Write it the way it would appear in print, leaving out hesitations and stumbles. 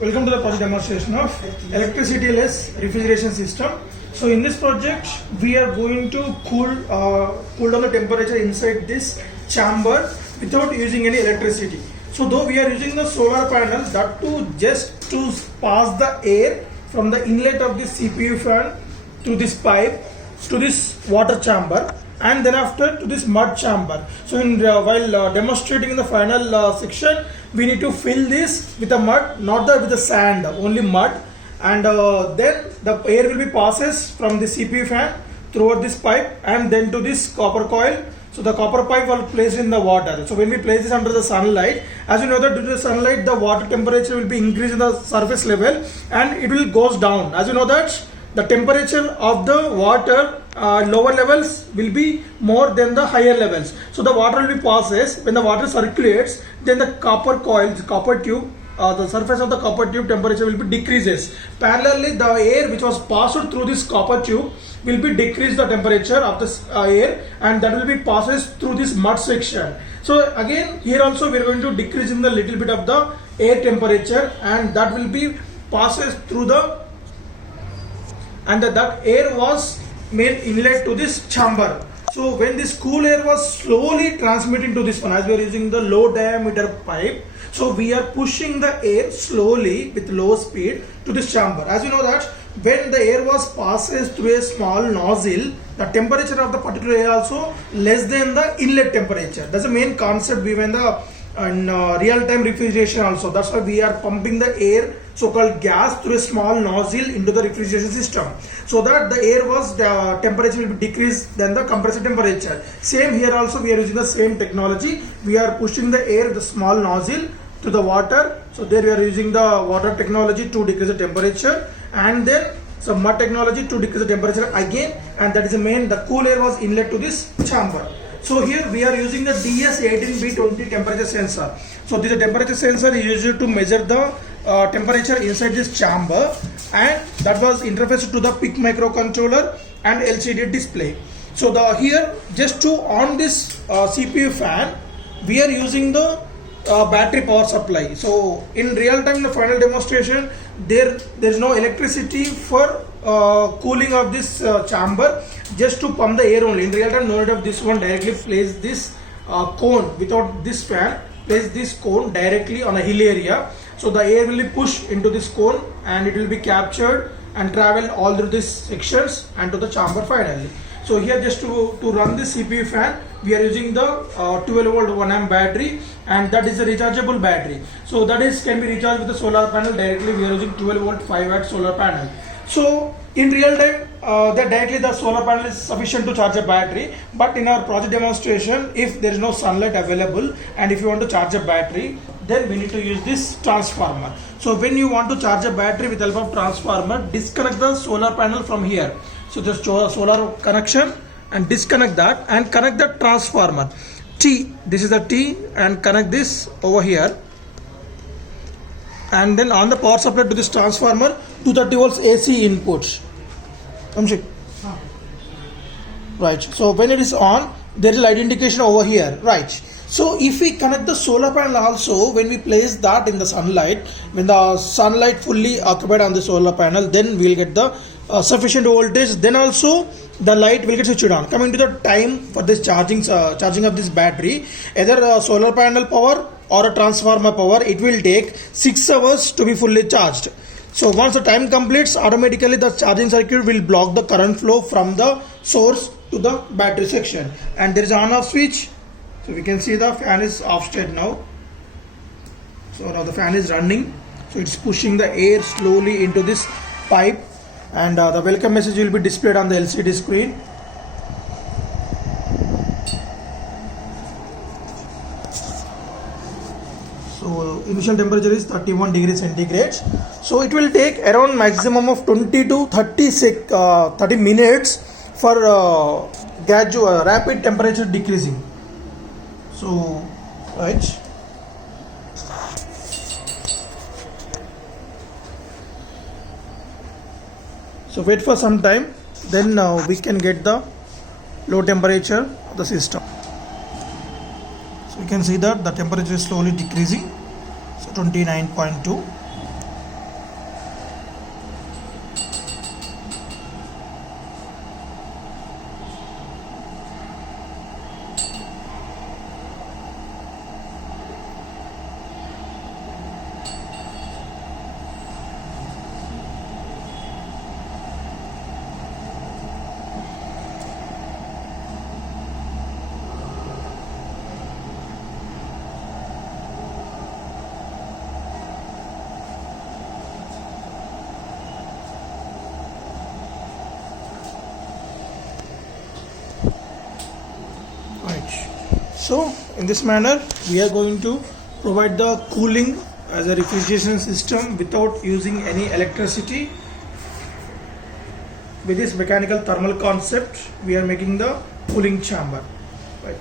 Welcome to the project demonstration of electricity-less refrigeration system. So in this project, we are going to cool down the temperature inside this chamber without using any electricity. So though we are using the solar panel, that too just to pass the air from the inlet of this CPU fan to this pipe to this water chamber, and then after to this mud chamber. So while demonstrating in the final section, we need to fill this with the mud, not with the sand, only mud, and then the air will be passes from the CPU fan throughout this pipe and then to this copper coil. So the copper pipe will placed in the water. So when we place this under the sunlight, as you know that due to the sunlight, the water temperature will be increased in the surface level and it will goes down. As you know that the temperature of the water lower levels will be more than the higher levels. So the water will be passes. When the water circulates, then the copper coil, the copper tube, the surface of the copper tube temperature will be decreases. Parallelly, the air which was passed through this copper tube will be decrease the temperature of this air, and that will be passes through this mud section. So again here also we are going to decrease in the little bit of the air temperature, and that will be passes through the, and that air was made inlet to this chamber. So when this cool air was slowly transmitting to this one, as we are using the low diameter pipe, so we are pushing the air slowly with low speed to this chamber. As you know that when the air was passes through a small nozzle, the temperature of the particular air also less than the inlet temperature. That's the main concept behind the real-time refrigeration also. That's why we are pumping the air, so-called gas, through a small nozzle into the refrigeration system, so that the air was the temperature will be decreased than the compressor temperature. Same here also we are using the same technology. We are pushing the air, the small nozzle, to the water. So there we are using the water technology to decrease the temperature, and then some mud technology to decrease the temperature again, and that is the main, the cool air was inlet to this chamber. So here we are using the DS18B20 temperature sensor. So this is a temperature sensor used to measure the temperature inside this chamber, and that was interfaced to the PIC microcontroller and LCD display. So here just to on this CPU fan, we are using the battery power supply. So in real time, the final demonstration, there is no electricity for cooling of this chamber, just to pump the air only. In real time, no need of this one, directly place this cone without this fan, place this cone directly on a hill area. So the air will be pushed into this cone and it will be captured and travel all through these sections and to the chamber finally. So here just to run this CPU fan, we are using the 12 volt 1 amp battery, and that is a rechargeable battery. So that is can be recharged with the solar panel directly. We are using 12 volt 5 watt solar panel. So in real time, that directly the solar panel is sufficient to charge a battery. But in our project demonstration, if there is no sunlight available and if you want to charge a battery, then we need to use this transformer. So when you want to charge a battery with help of transformer, disconnect the solar panel from here. So just solar connection and disconnect that and connect the transformer T. This is the T, and connect this over here, and then on the power supply to this transformer 230 volts AC inputs. Right. So when it is on, there is light indication over here. Right. So if we connect the solar panel also, when we place that in the sunlight, when the sunlight fully occupied on the solar panel, then we will get the sufficient voltage. Then also the light will get switched on. Coming to the time for this charging of this battery, either a solar panel power or a transformer power, it will take 6 hours to be fully charged. So once the time completes, automatically the charging circuit will block the current flow from the source to the battery section, and there is an on-off switch. So we can see the fan is off state now. So now the fan is running. So it's pushing the air slowly into this pipe, and the welcome message will be displayed on the LCD screen. So initial temperature is 31 degrees centigrade. So it will take around maximum of 20 to 30 minutes for gradual rapid temperature decreasing. So right. So wait for some time, then we can get the low temperature of the system. So you can see that the temperature is slowly decreasing. So 29.2. So in this manner we are going to provide the cooling as a refrigeration system without using any electricity. With this mechanical thermal concept we are making the cooling chamber, right?